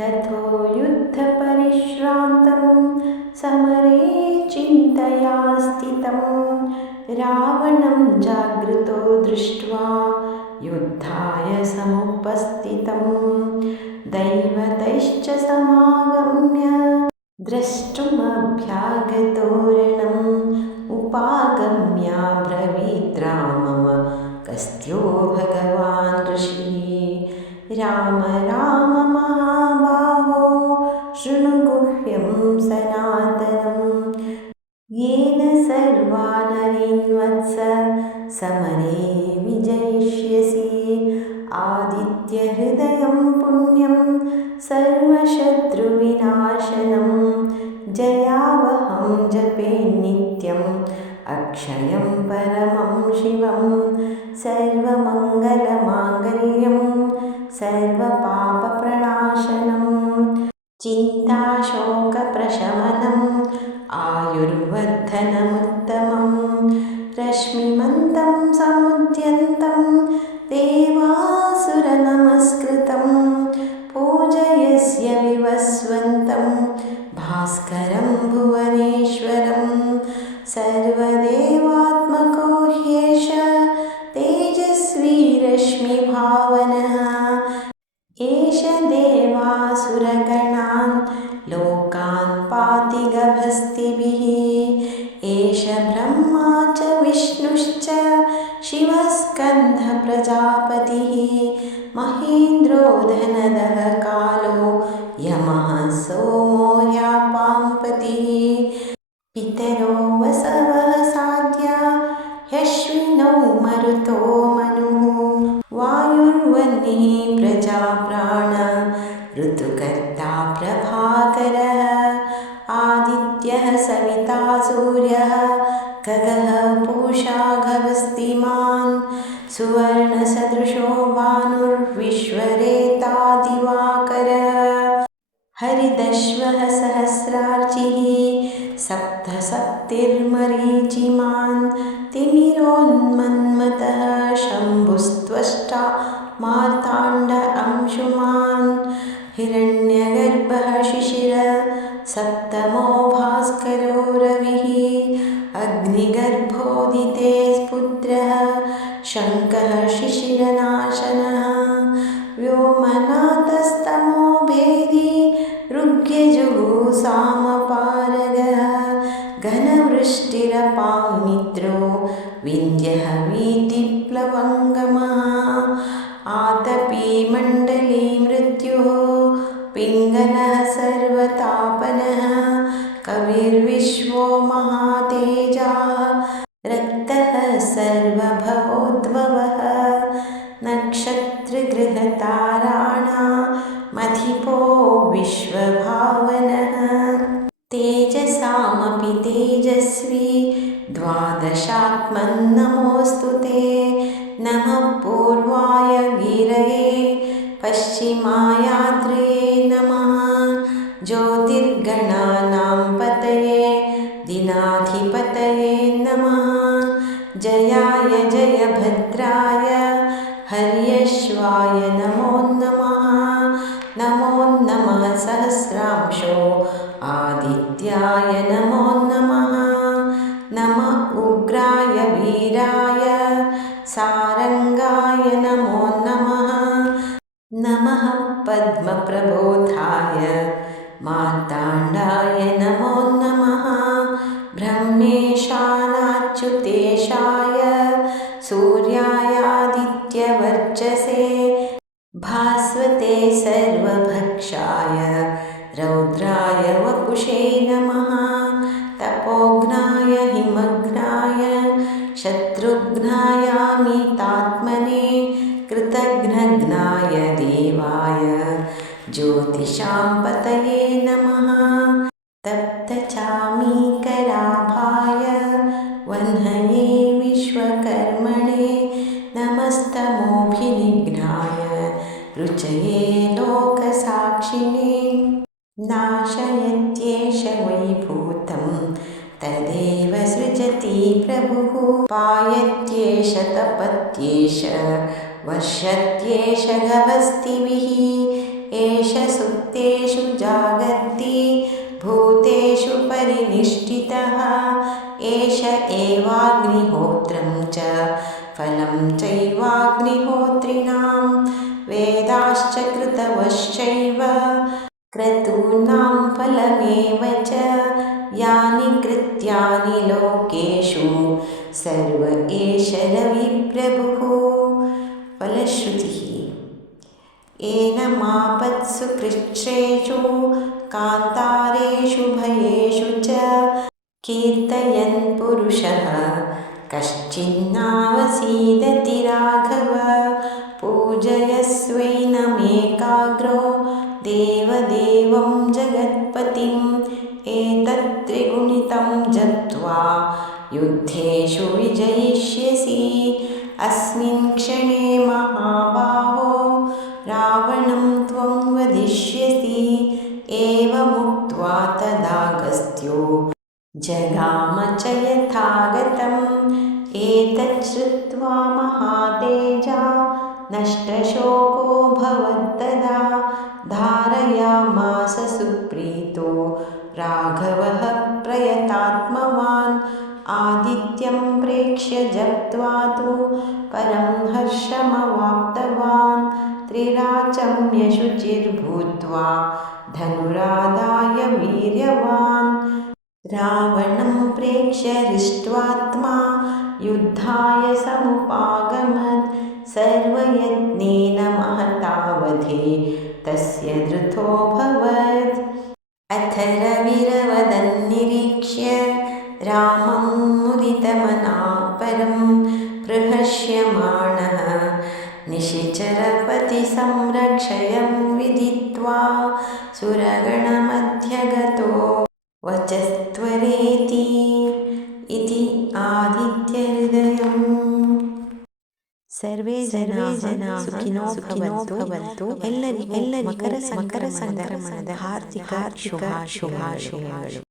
तथो युद्धपरिश्रान्तं समरे चिन्तया स्थितं रावणं जागृतो दृष्ट्वा युद्धाय समुपस्थितं। दैवतैश्च समागम्य द्रष्टुमभ्यागतोरणम् उपागम्याब्रवीद्रामम कस्त्यो भगवान् ऋषिः? राम राम नरीन्वत्स समरे विजयिष्यसि। आदित्यहृदयं पुण्यं सर्वशत्रुविनाशनं जयावहं जपे नित्यम् अक्षयं परमं शिवं सर्वमङ्गलमाङ्गल्यं सर्वपापप्रणाशनं चिन्ताशोकप्रशमनम् आयुर्वर्धनमुत्तमं रश्मिमन्तं समुद्यन्तं देवासुरनमस्कृतं पूजयस्य विवस्वन्तं भास्करं भुवनेश्वरं सर्वदेवात्मको ह्येष तेजस्वी रश्मिभावनः एष देवासुरगणान् लोकान् पाति गभस्तिभिः एष शिवस्कन्धप्रजापतिः महेन्द्रो धनदः कालो यमः सोमो यापाम्पतिः पितरो वसवः साध्या ह्यश्विनौ मरुतो मनुः। वायुर्वह्निः प्रजाप्राण ऋतुकर्ता प्रभाकरः। आदित्यः सविता सूर्यः खगः पूषा गभस्तिमान् सुवर्णसदृशो भानुर्विश्वरेता दिवाकरः हरिदश्वः सहस्रार्चिः सप्तसप्तिर्मरीचिमान् तिमिरोन्मन्मतः शम्भुस्त्वष्टा मार्ताण्ड अंशुमान्। हिरण्यगर्भः पिङ्गलः सर्वतापनः कविर्विश्वो महातेजाः रक्तः सर्वभवोद्भवः नक्षत्रगृहताराणामधिपो विश्वभावनः तेजसामपि तेजस्वी द्वादशात्मन्नमोऽस्तु ते नमः पश्चिमायाद्रये नमः। ज्योतिर्गणानां पतये दिनाधिपतये नमः। जयाय जयभद्राय हर्यश्वाय नमो नमः। नमो नमः सहस्रांशो आदित्याय नमो नमः। नम उग्राय वीराय सारङ्गाय नमः पद्मप्रबोधाय मार्ताण्डाय नमो नमः ब्रह्मेशानाच्युतेशाय सूर्यायादित्यवर्चसे भास्वते सर्वभक्षाय रौद्राय वपुषे नमः ज्योतिषां पतये नमः। तप्तचामीकराभाय वह्नये विश्वकर्मणे नमस्तमोभिनिघ्नाय रुचये लोकसाक्षिणे। नाशयत्येष वैभूतं तदेव सृजति प्रभुः। पायत्येष तपत्येष वर्षत्येष गभस्तिभिः एष सुप्तेषु जागर्ति भूतेषु परिनिष्ठितः एष एवाग्निहोत्रं च फलं चैवाग्निहोत्रिणां वेदाश्च कृतवश्चैव। क्रतूनां फलमेव च यानि कृत्यानि लोकेषु सर्व एष रविप्रभुः। फलश्रुतिः एनमापत्सु कृच्छ्रेषु कान्तारेषु भयेषु च कीर्तयन् पुरुषः। कश्चिन्नावसीदति राघव पूजयस्वैनमेकाग्रो देवदेवं जगत्पतिम् एतत्त्रिगुणितं जप्त्वा युद्धेषु विजयिष्यसि। अस्मिन् क्षणे महाबाहो जगाम च यथागतम् एतच्छ्रुत्वा महातेजा नष्टशोको भवत्तदा धारयामास सुप्रीतो राघवः प्रयतात्मवान्। आदित्यं प्रेक्ष्य जप्त्वा तु परं हर्षमवाप्तवान्। त्रिराचम्यशुचिर्भूत्वा धनुरादाय वीर्यवान् रावणं प्रेक्ष्य हृष्ट्वात्मा युद्धाय समुपागमत् सर्वयत्नेन महतावधे तस्य धृतोऽभवत् अथ रविरवदन्निरीक्ष्य रामं मुदितमनाः परं प्रहर्ष्यमाणः निशिचरपतिसंरक्षयं विदित्वा सुरगणमध्यगतो वचस्त्वरेति इति आदित्यहृदयम् ಸರ್ವೇ ಸರ್ವೇ ಜನಾಃ ಜನಾಃ ಸುಖಿನೋ ಸುಖಿನೋ ಭವಂತು ಭವಂತು. ಎಲ್ಲರಿಗೂ ಎಲ್ಲರಿಗೂ ಮಕರ ಮಕರ ಸಂಕ್ರಮಣದ ಸಂಕ್ರಮಣದ ಹಾರ್ದಿಕ ಹಾರ್ದಿಕ ಶುಭಾಶಯಗಳು ಶುಭಾಶಯಗಳು.